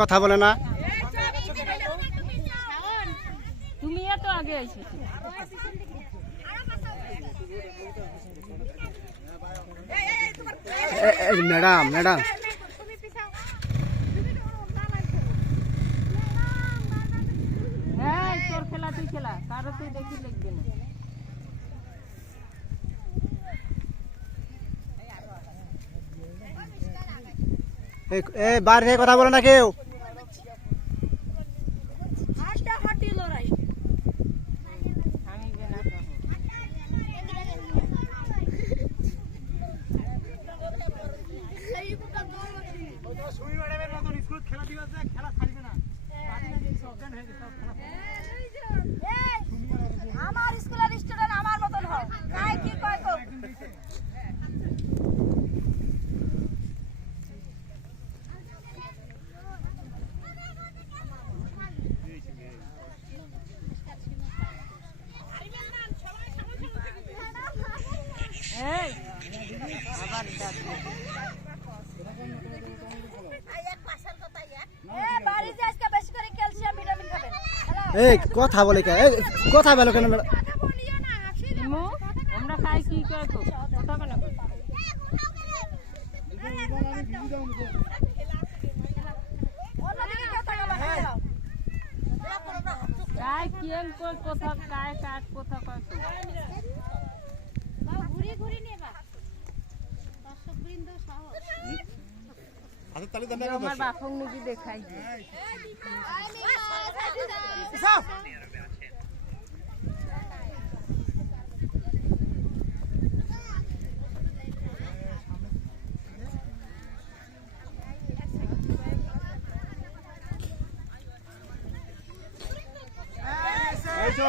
কথা বলে না। তুমি এত আগে এসেছো। ম্যাডাম ম্যাডাম তোর খেলা তুই খেলা, কারো তুই দেখি লিখবে না। বাইরে থেকে কথা বলে না কেউ। আমার স্কুলের স্টুডেন্ট আমার মতন হয় তাই কি কয় তো এই আবার ডাক বাড়ি যে আজকে বেশি করে ক্যালসিয়াম ভিটামিন খাবেন। কথা বলে কে? কথা বলো কেন ম্যাডাম? আমরা খাই কি কয় তো কথা বলা काय केन कोई कोथा काय काट कोथा कय ঘুরি ঘুরি নেবা দর্শক বৃন্দ সহ আচ্ছা তাহলে দেন আমার বাপং নুকি দেখাই এই যে